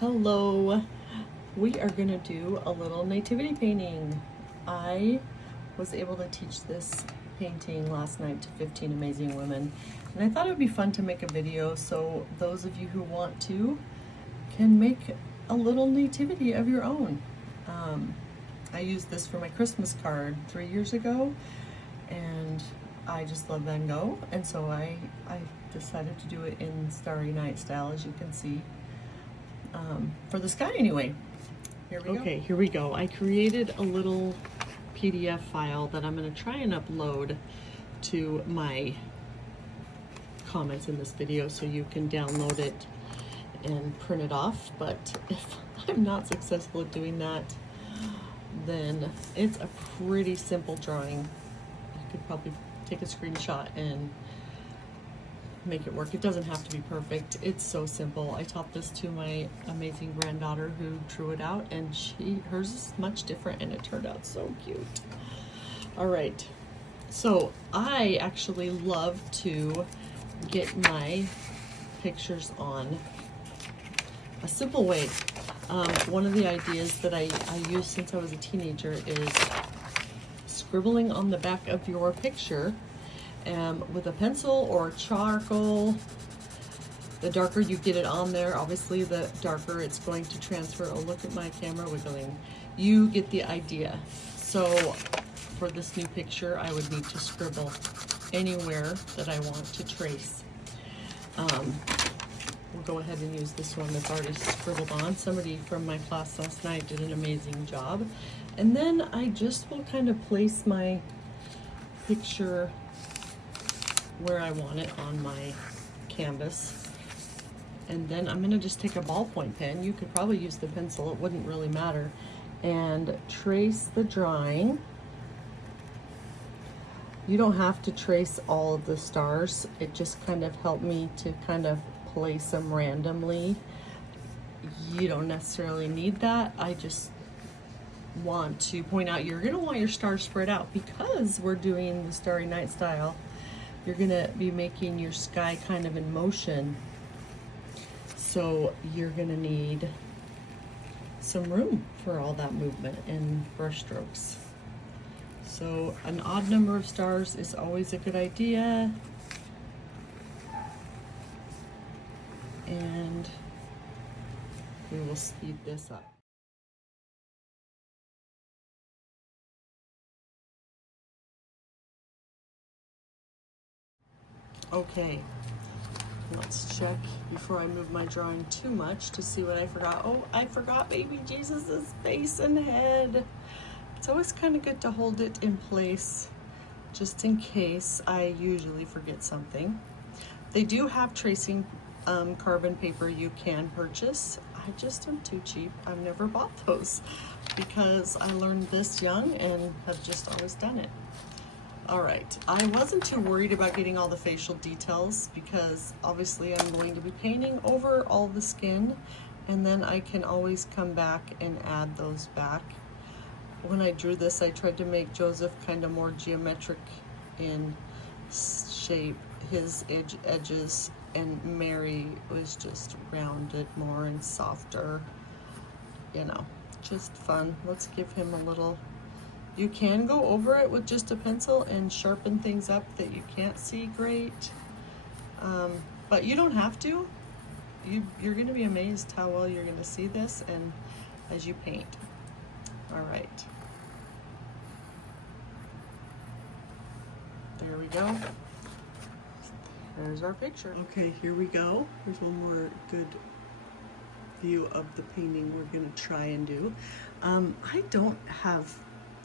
Hello, we are going to do a little nativity painting. I was able to teach this painting last night to 15 amazing women, and I thought it would be fun to make a video so those of you who want to can make a little nativity of your own. I used this for my Christmas card 3 years ago, and I just love Van Gogh, and so I decided to do it in Starry Night style, as you can see. For the sky anyway. Here we go. Okay, here we go. I created a little PDF file that I'm going to try and upload to my comments in this video so you can download it and print it off. But if I'm not successful at doing that, then it's a pretty simple drawing. I could probably take a screenshot and make it work. It doesn't have to be perfect. It's so simple. I taught this to my amazing granddaughter who drew it out, and hers is much different, and it turned out so cute. All right, so I actually love to get my pictures on a simple way. One of the ideas that I used since I was a teenager is scribbling on the back of your picture with a pencil or charcoal. The darker you get it on there, obviously the darker it's going to transfer. Oh, look at my camera wiggling. You get the idea. So for this new picture, I would need to scribble anywhere that I want to trace. We'll go ahead and use this one that's already scribbled on. Somebody from my class last night did an amazing job. And then I just will kind of place my picture where I want it on my canvas. And then I'm gonna just take a ballpoint pen. You could probably use the pencil, it wouldn't really matter. And trace the drawing. You don't have to trace all of the stars. It just kind of helped me to kind of place them randomly. You don't necessarily need that. I just want to point out you're gonna want your stars spread out because we're doing the Starry Night style. You're gonna be making your sky kind of in motion. So you're gonna need some room for all that movement and brush strokes. So an odd number of stars is always a good idea. And we will speed this up. Okay, let's check before I move my drawing too much to see what I forgot. Oh, I forgot baby Jesus's face and head. It's always kind of good to hold it in place just in case I usually forget something. They do have tracing carbon paper you can purchase. I just am too cheap. I've never bought those because I learned this young and have just always done it. All right, I wasn't too worried about getting all the facial details because obviously I'm going to be painting over all the skin, and then I can always come back and add those back. When I drew this, I tried to make Joseph kind of more geometric in shape, his edges, and Mary was just rounded more and softer, you know, just fun. Let's give him a little. You can go over it with just a pencil and sharpen things up that you can't see great, but you don't have to. You're going to be amazed how well you're going to see this and as you paint. All right. There we go. There's our picture. Okay, here we go. Here's one more good view of the painting we're going to try and do. I don't have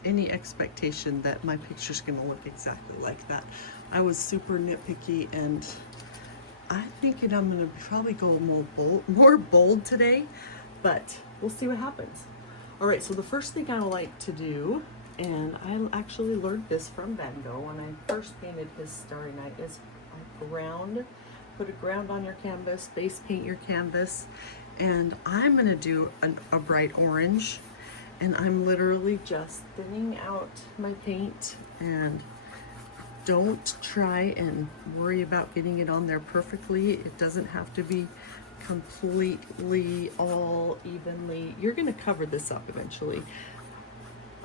any expectation that my picture's gonna look exactly like that. I was super nitpicky, and I'm thinking I'm gonna probably go more bold today, but we'll see what happens. All right, so the first thing I like to do, and I actually learned this from Van Gogh when I first painted his Starry Night, is put a ground on your canvas, base paint your canvas, and I'm gonna do a bright orange. And I'm literally just thinning out my paint, and don't try and worry about getting it on there perfectly. It doesn't have to be completely all evenly. You're gonna cover this up eventually.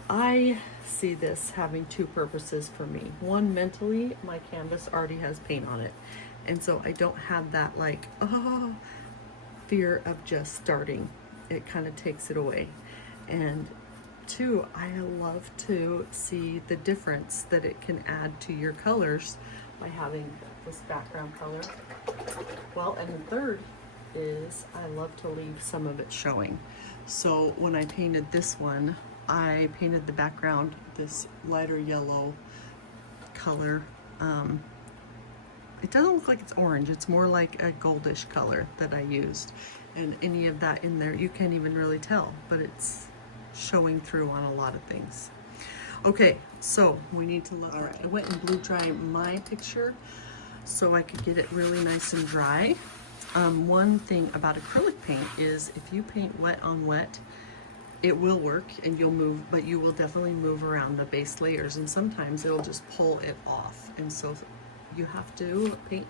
I see this having two purposes for me. One, mentally, my canvas already has paint on it. And so I don't have that like, fear of just starting. It kind of takes it away. And two, I love to see the difference that it can add to your colors by having this background color. Well, and the third is I love to leave some of it showing. So when I painted this one, I painted the background this lighter yellow color. It doesn't look like it's orange, it's more like a goldish color that I used. And any of that in there, you can't even really tell, but it's showing through on a lot of things. Okay, so we need to look at, I went and blew dry my picture so I could get it really nice and dry. One thing about acrylic paint is if you paint wet on wet, it will work and you'll move, but you will definitely move around the base layers, and sometimes it'll just pull it off. And so you have to paint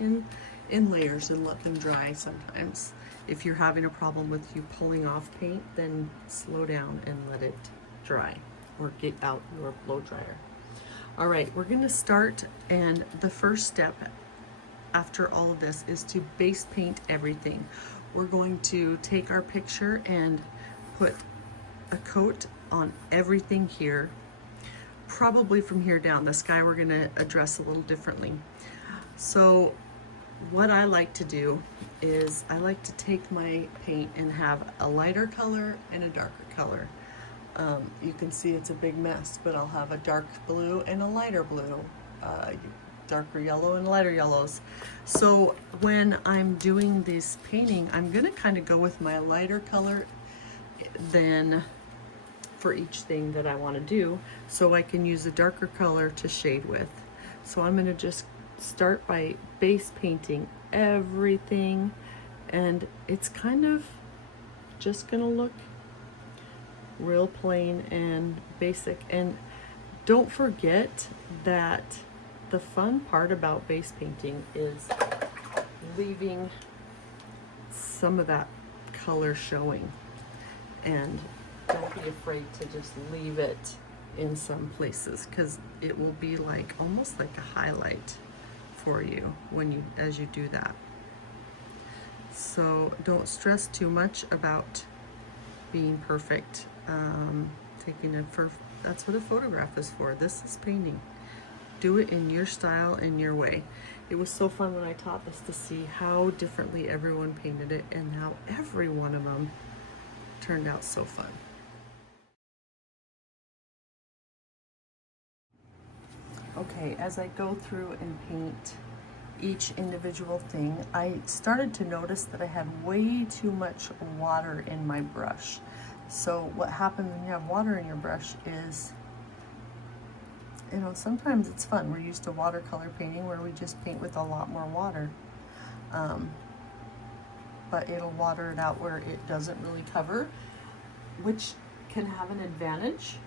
in layers and let them dry sometimes. If you're having a problem with you pulling off paint, then slow down and let it dry, or get out your blow dryer. All right, we're gonna start, and the first step after all of this is to base paint everything. We're going to take our picture and put a coat on everything here, probably from here down. The sky we're gonna address a little differently. So what I like to do is I like to take my paint and have a lighter color and a darker color. You can see it's a big mess, but I'll have a dark blue and a lighter blue, darker yellow and lighter yellows. So when I'm doing this painting, I'm gonna kind of go with my lighter color then for each thing that I want to do, so I can use a darker color to shade with. So I'm gonna just start by base painting everything, and it's kind of just gonna look real plain and basic. And don't forget that the fun part about base painting is leaving some of that color showing, and don't be afraid to just leave it in some places, because it will be like almost like a highlight for you when you, as you do that. So don't stress too much about being perfect. That's what a photograph is for. This is painting. Do it in your style, in your way. It was so fun when I taught this to see how differently everyone painted it and how every one of them turned out so fun. Okay, as I go through and paint each individual thing, I started to notice that I had way too much water in my brush. So what happens when you have water in your brush is, you know, sometimes it's fun. We're used to watercolor painting where we just paint with a lot more water. But it'll water it out where it doesn't really cover, which can have an advantage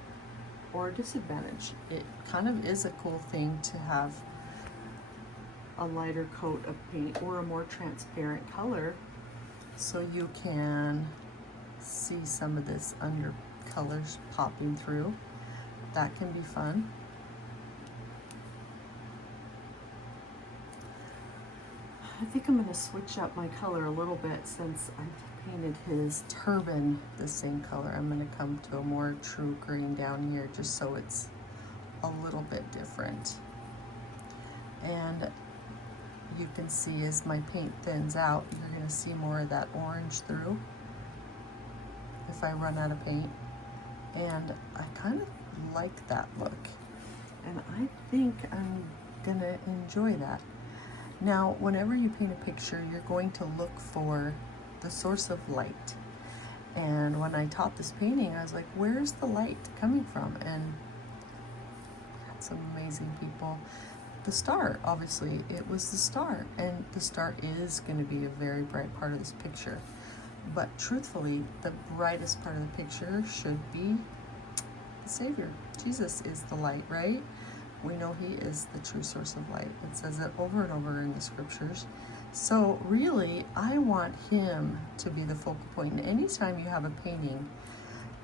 or a disadvantage. It kind of is a cool thing to have a lighter coat of paint or a more transparent color, so you can see some of this undercolors popping through. That can be fun. I think I'm going to switch up my color a little bit since I painted his turban the same color. I'm going to come to a more true green down here just so it's a little bit different. And you can see as my paint thins out, you're going to see more of that orange through if I run out of paint. And I kind of like that look, and I think I'm going to enjoy that. Now, whenever you paint a picture, you're going to look for the source of light. And when I taught this painting, I was like, where's the light coming from? And I had some amazing people. The star, obviously, it was the star. And the star is going to be a very bright part of this picture. But truthfully, the brightest part of the picture should be the Savior. Jesus is the light, right? We know he is the true source of light. It says it over and over in the scriptures. So really, I want him to be the focal point. And anytime you have a painting,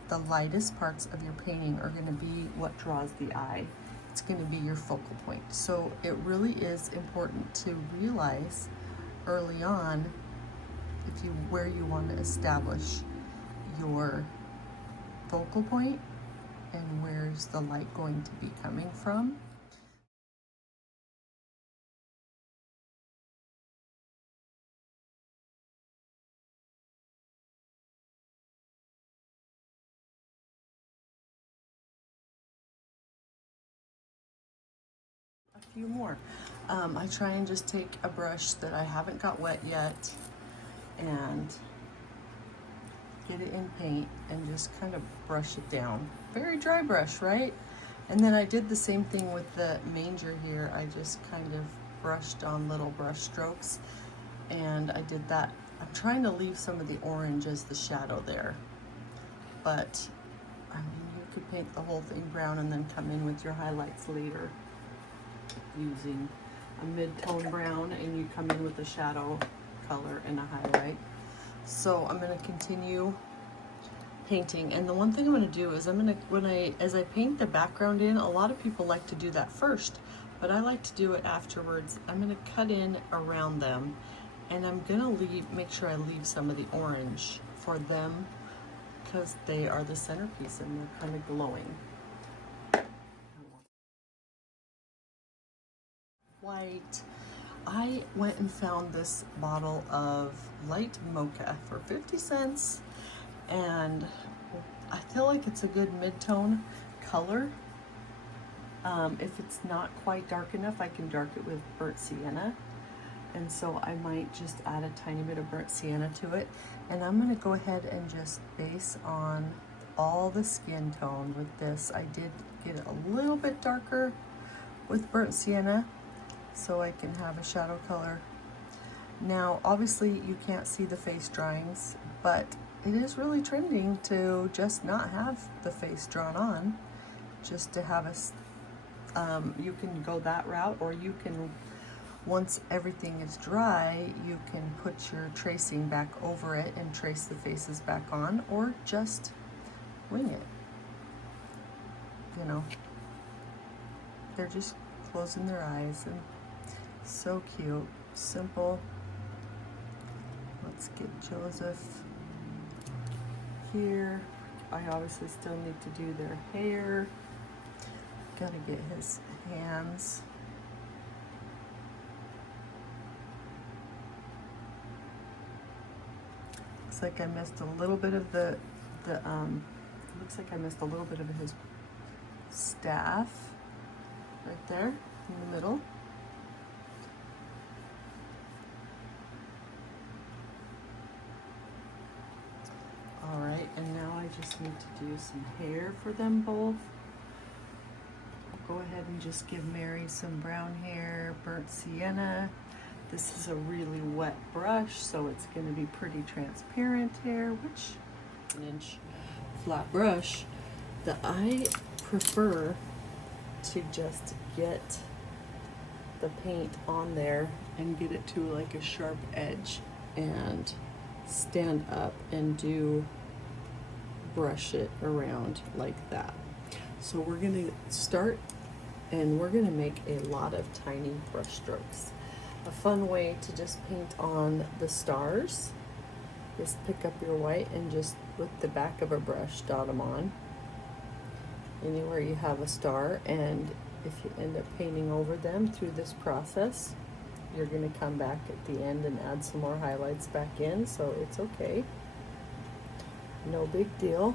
the lightest parts of your painting are going to be what draws the eye. It's going to be your focal point. So it really is important to realize early on where you want to establish your focal point and where's the light going to be coming from. A few more. I try and just take a brush that I haven't got wet yet and get it in paint and just kind of brush it down. Very dry brush, right? And then I did the same thing with the manger here. I just kind of brushed on little brush strokes, and I did that. I'm trying to leave some of the orange as the shadow there, but I mean, you could paint the whole thing brown and then come in with your highlights later using a mid-tone brown, and you come in with a shadow color and a highlight. So I'm going to continue painting, and the one thing I'm going to do is as I paint the background in, a lot of people like to do that first, but I like to do it afterwards. I'm going to cut in around them, and I'm going to make sure I leave some of the orange for them because they are the centerpiece and they're kind of glowing. White. I went and found this bottle of light mocha for 50 cents, and I feel like it's a good mid-tone color. If it's not quite dark enough, I can dark it with burnt sienna, and so I might just add a tiny bit of burnt sienna to it. And I'm going to go ahead and just base on all the skin tone with this. I did get it a little bit darker with burnt sienna so I can have a shadow color. Now, obviously you can't see the face drawings, but it is really trending to just not have the face drawn on, just to have you can go that route, or you can, once everything is dry, you can put your tracing back over it and trace the faces back on, or just wing it. You know, they're just closing their eyes, and so cute, simple. Let's get Joseph here. I obviously still need to do their hair. Gotta get his hands. Looks like I missed a little bit of looks like I missed a little bit of his staff right there in the middle. All right, and now I just need to do some hair for them both. I'll go ahead and just give Mary some brown hair, burnt sienna. This is a really wet brush, so it's going to be pretty transparent hair, which 1-inch flat brush that I prefer to just get the paint on there and get it to like a sharp edge and stand up and brush it around like that. So we're going to start, and we're going to make a lot of tiny brush strokes. A fun way to just paint on the stars is pick up your white and just with the back of a brush dot them on anywhere you have a star, and if you end up painting over them through this process, you're going to come back at the end and add some more highlights back in, so it's okay. No big deal.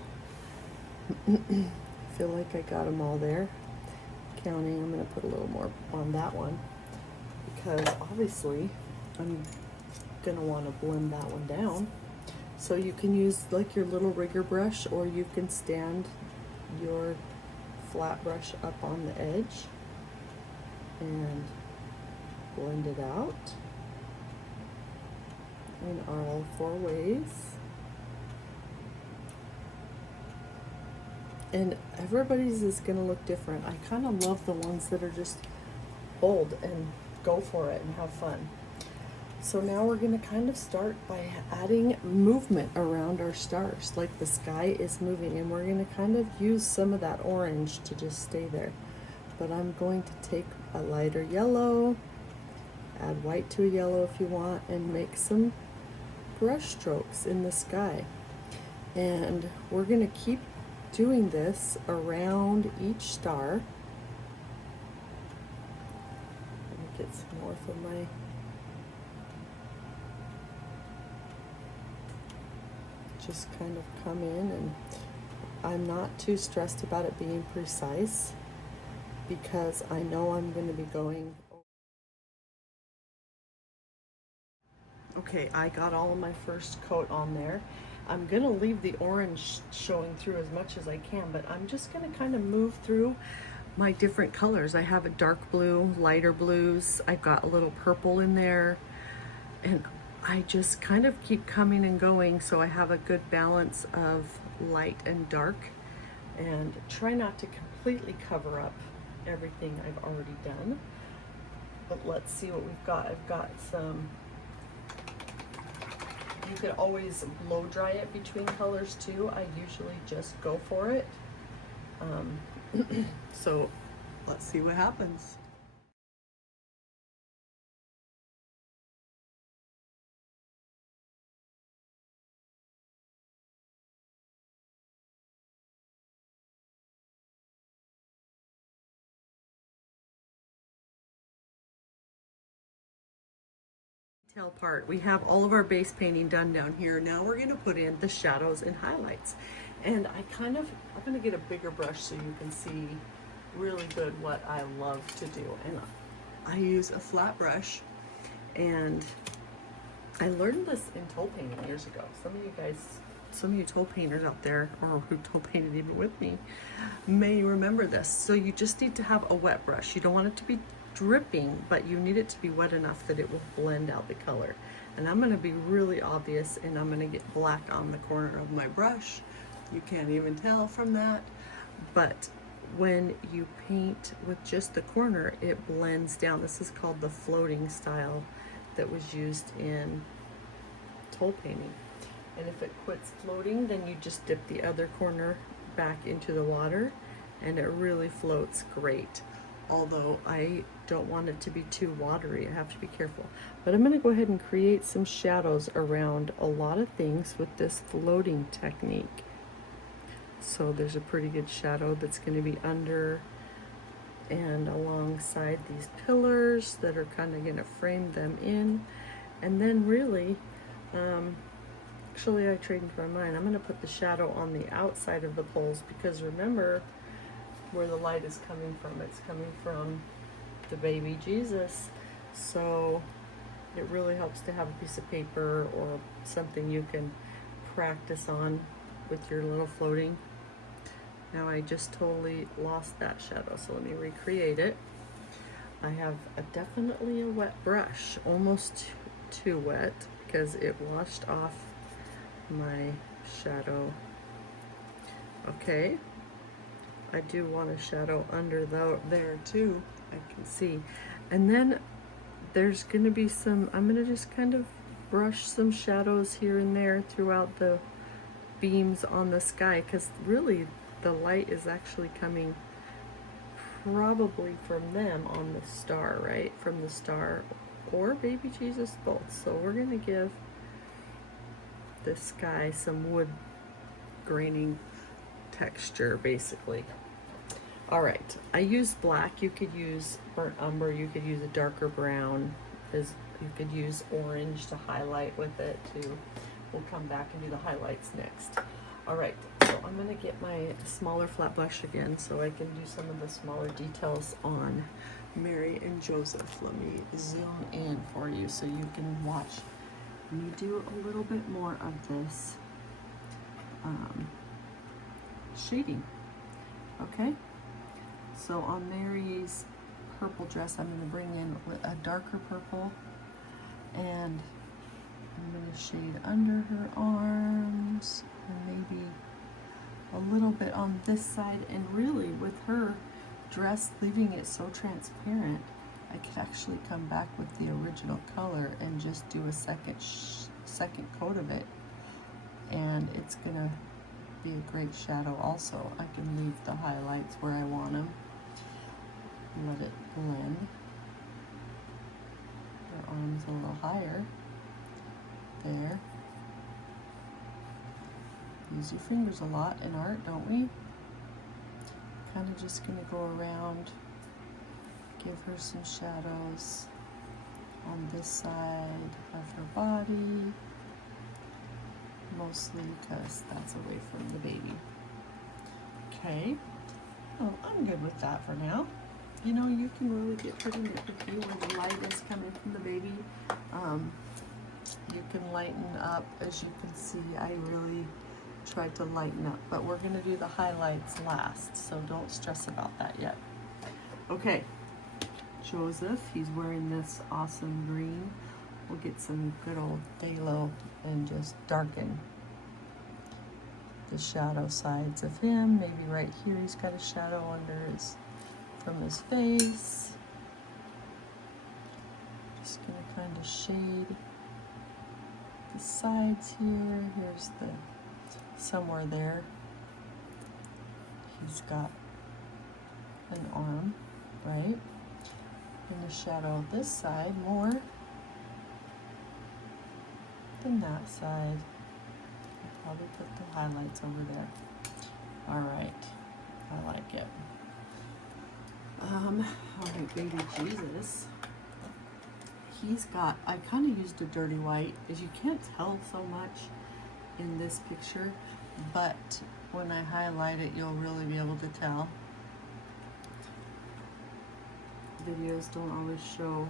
Feel like I got them all there. Counting, I'm going to put a little more on that one because obviously I'm going to want to blend that one down. So you can use like your little rigger brush, or you can stand your flat brush up on the edge and blend it out in all 4 ways. And everybody's is going to look different. I kind of love the ones that are just bold and go for it and have fun. So now we're going to kind of start by adding movement around our stars, like the sky is moving, and we're going to kind of use some of that orange to just stay there. But I'm going to take a lighter yellow, add white to a yellow if you want, and make some brush strokes in the sky. And we're going to keep doing this around each star. Let me get some more from my just kind of come in, and I'm not too stressed about it being precise because I know I'm going to be going. Okay, I got all of my first coat on there. I'm going to leave the orange showing through as much as I can, but I'm just going to kind of move through my different colors. I have a dark blue, lighter blues, I've got a little purple in there, and I just kind of keep coming and going so I have a good balance of light and dark, and try not to completely cover up everything I've already done. But let's see what we've got. I've got some, you could always blow dry it between colors too. I usually just go for it. So let's see what happens. Detail part, we have all of our base painting done down here. Now we're going to put in the shadows and highlights, and I'm going to get a bigger brush so you can see really good what I love to do. And I use a flat brush, and I learned this in toll painting years ago. Some of you toll painters out there, or who toll painted even with me, may remember this. So you just need to have a wet brush. You don't want it to be dripping, but you need it to be wet enough that it will blend out the color. And I'm going to be really obvious, and I'm going to get black on the corner of my brush. You can't even tell from that. But when you paint with just the corner, it blends down. This is called the floating style that was used in toll painting. And if it quits floating, then you just dip the other corner back into the water, and it really floats great. Although I don't want it to be too watery, I have to be careful. But I'm going to go ahead and create some shadows around a lot of things with this floating technique. So there's a pretty good shadow that's going to be under and alongside these pillars that are kind of going to frame them in. And then really, actually I changed my mind. I'm going to put the shadow on the outside of the poles, because remember where the light is coming from. It's coming from the baby Jesus. So it really helps to have a piece of paper or something you can practice on with your little floating. Now I just totally lost that shadow, so let me recreate it. I have definitely a wet brush, almost too wet because it washed off my shadow. Okay, I do want a shadow under there too, I can see. And then there's going to be some, I'm going to just kind of brush some shadows here and there throughout the beams on the sky, because really the light is actually coming probably from them on the star, right? From the star or baby Jesus, both. So we're going to give the sky some wood graining texture, basically. All right, I used black. You could use burnt umber. You could use a darker brown. You could use orange to highlight with it too. We'll come back and do the highlights next. All right, so I'm gonna get my smaller flat brush again so I can do some of the smaller details on Mary and Joseph. Let me zoom in for you so you can watch me do a little bit more of this shading, okay? So on Mary's purple dress, I'm gonna bring in a darker purple, and I'm going to shade under her arms, and maybe a little bit on this side. And really, with her dress, leaving it so transparent, I could actually come back with the original color and just do a second coat of it, and it's gonna be a great shadow also. I can leave the highlights where I want them, let it blend. Their arms a little higher, there. Use your fingers a lot in art, don't we? Kind of just gonna go around, give her some shadows on this side of her body, mostly because that's away from the baby. Okay, well, I'm good with that for now. You know, you can really get pretty nitpicky where the light is coming from the baby. You can lighten up, as you can see. I really tried to lighten up, but we're gonna do the highlights last, so don't stress about that yet. Okay, Joseph, he's wearing this awesome green. We'll get some good old phthalo and just darken the shadow sides of him. Maybe right here he's got a shadow from his face. Just gonna kind of shade the sides here. Here's somewhere there. He's got an arm, right? In the shadow this side more than that side. I'll probably put the highlights over there. All right, I like it. All right, baby Jesus. He's got, I kind of used a dirty white, as you can't tell so much in this picture, but when I highlight it, you'll really be able to tell. Videos don't always show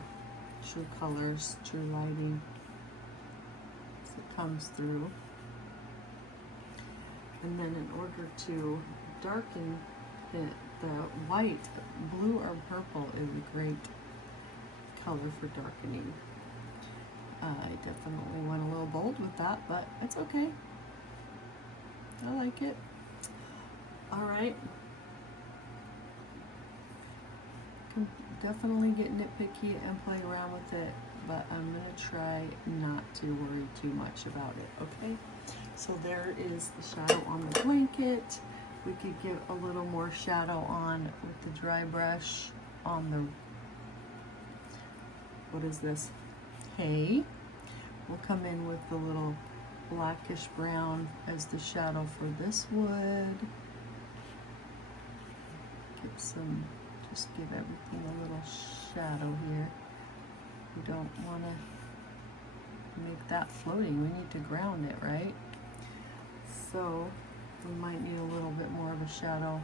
true colors, true lighting as it comes through. And then in order to darken the white, blue or purple is a great color for darkening. I definitely went a little bold with that, but it's okay. I like it. All right. Can definitely get nitpicky and play around with it, but I'm gonna try not to worry too much about it, okay? So there is the shadow on the blanket. We could give a little more shadow on with the dry brush on the, what is this? Hay. We'll come in with the little blackish brown as the shadow for this wood. Just give everything a little shadow here. We don't want to make that floating. We need to ground it, right? So we might need a little bit more of a shadow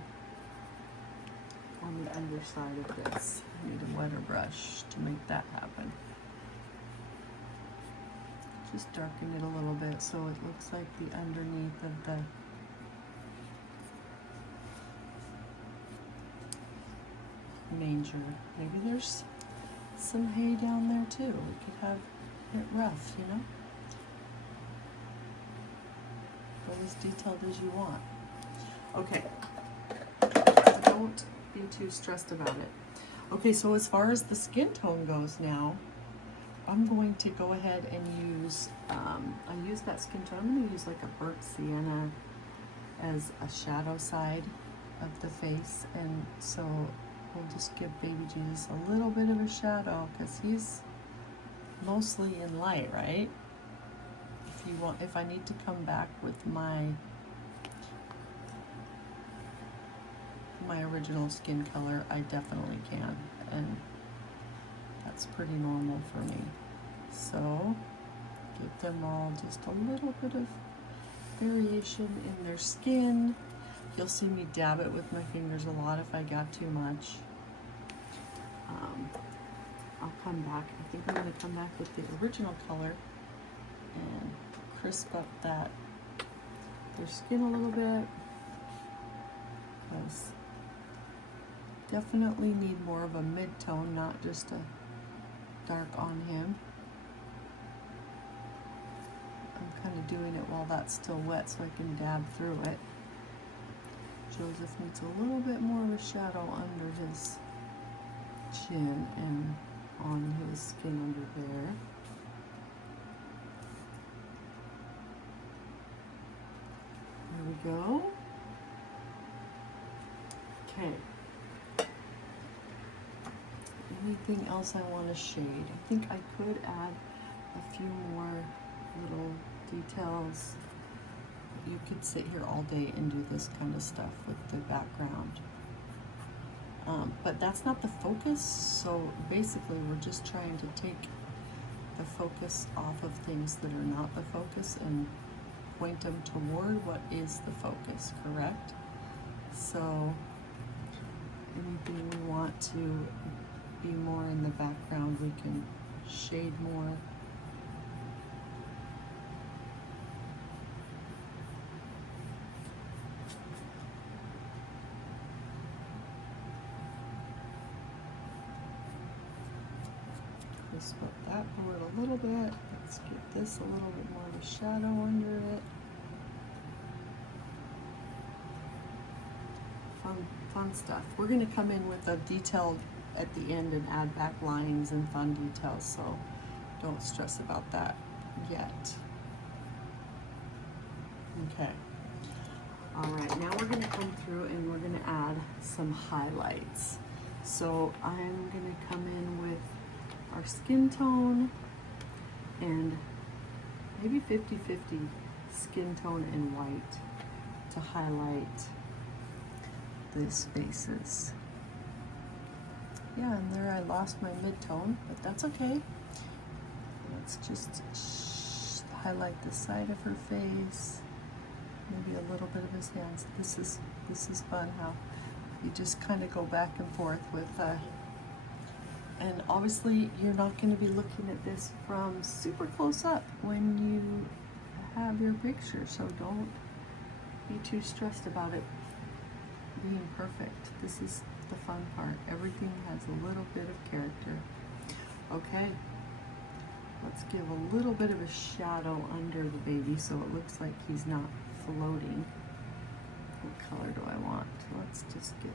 on the underside of this. I need a wetter brush to make that happen. Just darken it a little bit so it looks like the underneath of the manger. Maybe there's some hay down there too. We could have it rough, you know? But as detailed as you want. Okay, so don't be too stressed about it. Okay, so as far as the skin tone goes now, I'm going to go ahead and use, I use that skin tone. I'm going to use like a burnt sienna as a shadow side of the face. And so we'll just give baby Jesus a little bit of a shadow because he's mostly in light, right? If I need to come back with my original skin color, I definitely can, and that's pretty normal for me. So give them all just a little bit of variation in their skin. You'll see me dab it with my fingers a lot if I got too much. I'll come back. I think I'm going to come back with the original color and crisp up their skin a little bit, because definitely need more of a mid-tone, not just a dark on him. I'm kind of doing it while that's still wet so I can dab through it. Joseph needs a little bit more of a shadow under his chin and on his skin under there. There we go. Okay. Anything else I want to shade? I think I could add a few more little details. You could sit here all day and do this kind of stuff with the background. But that's not the focus, so basically we're just trying to take the focus off of things that are not the focus and point them toward what is the focus, correct? So anything we want to be more in the background, we can shade more. Crisp up that board a little bit. Let's get this a little bit more of a shadow under it. Fun stuff. We're going to come in with a detail at the end and add back lines and fun details, so don't stress about that yet. Okay. All right, now we're going to come through and we're going to add some highlights. So I'm going to come in with our skin tone and maybe 50-50 skin tone and white to highlight these faces. Yeah, and there I lost my mid-tone, but that's okay. Let's just highlight the side of her face, maybe a little bit of his hands. This is fun how you just kind of go back and forth with and obviously you're not going to be looking at this from super close up when you have your picture, so don't be too stressed about it being perfect. This is the fun part. Everything has a little bit of character. Okay, let's give a little bit of a shadow under the baby so it looks like he's not floating. What color do I want? Let's just get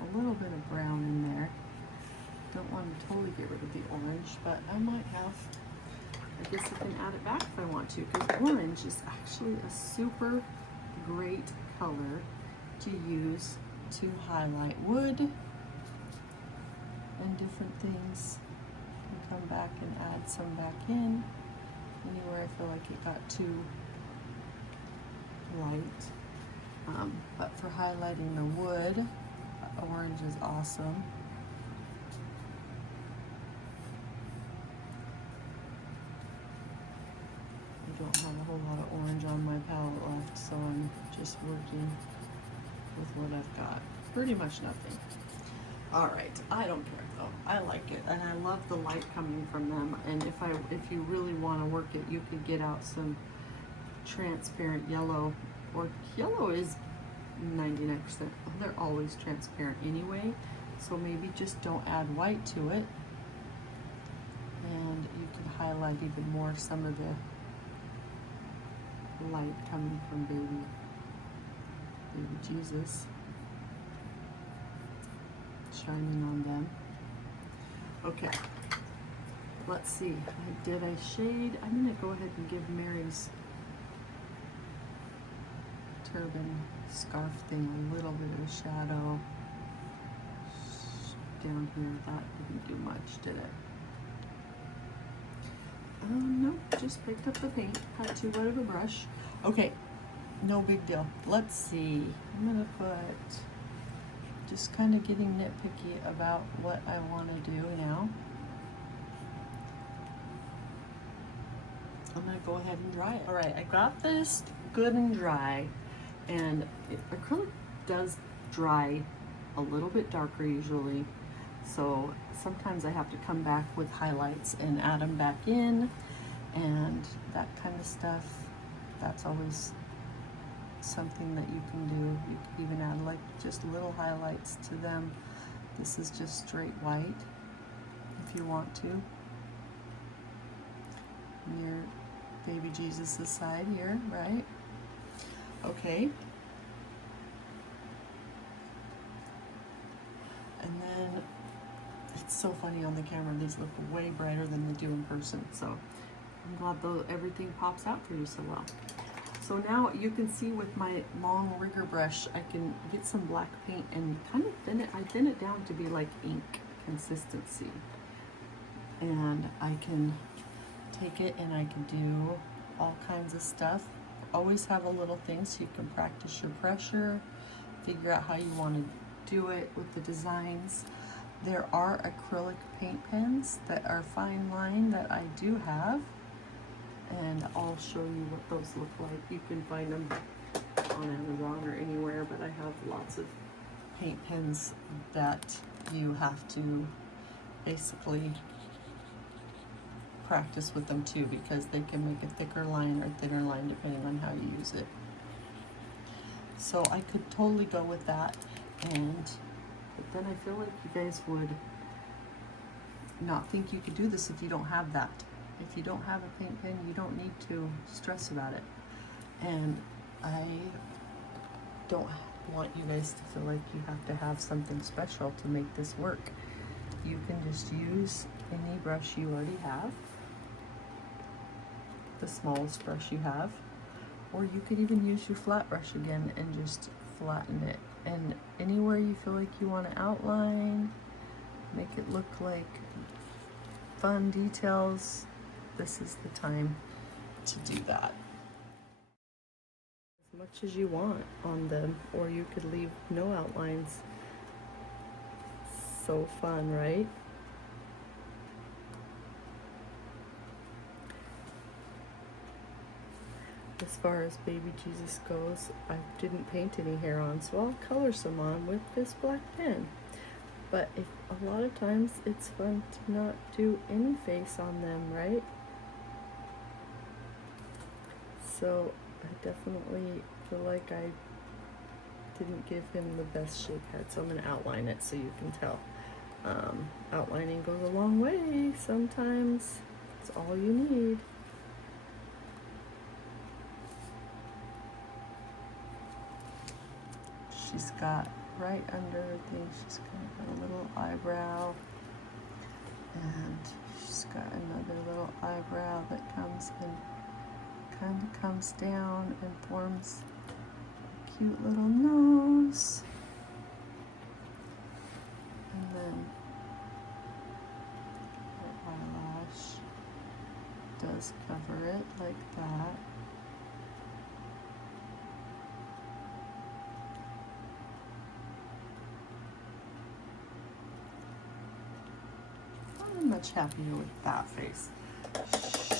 a little bit of brown in there. Don't want to totally get rid of the orange, but I might have. I guess I can add it back if I want to, because orange is actually a super great color to use to highlight wood and different things. And come back and add some back in anywhere I feel like it got too light. But for highlighting the wood, orange is awesome. I don't have a whole lot of orange on my palette left, so I'm just working with what I've got. Pretty much nothing. All right, I don't care though. I like it, and I love the light coming from them. And if you really want to work it, you could get out some transparent yellow, or yellow is 99%. They're always transparent anyway, so maybe just don't add white to it, and you can highlight even more some of the light coming from baby Jesus shining on them. Okay, let's see. Did I shade? I'm gonna go ahead and give Mary's turban scarf thing a little bit of a shadow down here. That didn't do much, did it? No, just picked up the paint. Had too wet of a brush. Okay, no big deal. Let's see. I'm gonna put, just kind of getting nitpicky about what I want to do now. I'm gonna go ahead and dry it. All right, I got this good and dry, and acrylic does dry a little bit darker usually, so sometimes I have to come back with highlights and add them back in and that kind of stuff. That's always something that you can do. You can even add like just little highlights to them. This is just straight white if you want to. Near baby Jesus' side here, right? Okay. And then it's so funny on the camera. These look way brighter than they do in person. So I'm glad though everything pops out for you so well. So now you can see with my long rigger brush, I can get some black paint and kind of thin it. I thin it down to be like ink consistency. And I can take it and I can do all kinds of stuff. Always have a little thing so you can practice your pressure, figure out how you want to do it with the designs. There are acrylic paint pens that are fine line that I do have, and I'll show you what those look like. You can find them on Amazon or anywhere, but I have lots of paint pens that you have to basically practice with them too, because they can make a thicker line or thinner line depending on how you use it. So I could totally go with that, but then I feel like you guys would not think you could do this if you don't have that. If you don't have a paint pen, you don't need to stress about it. And I don't want you guys to feel like you have to have something special to make this work. You can just use any brush you already have, the smallest brush you have, or you could even use your flat brush again and just flatten it. And anywhere you feel like you want to outline, make it look like fun details, this is the time to do that. As much as you want on them, or you could leave no outlines. So fun, right? As far as baby Jesus goes, I didn't paint any hair on, so I'll color some on with this black pen. But a lot of times it's fun to not do any face on them, right? So I definitely feel like I didn't give him the best shape head, so I'm going to outline it so you can tell. Outlining goes a long way sometimes. It's all you need. She's got right under her thing, she's kind of got a little eyebrow, and she's got another little eyebrow that comes and kind of comes down and forms a cute little nose. And then her eyelash does cover it like that. I'm much happier with that face.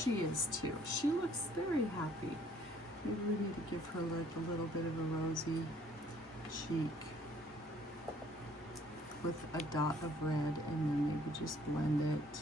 She is too. She looks very happy. Maybe we need to give her like a little bit of a rosy cheek with a dot of red, and then maybe just blend it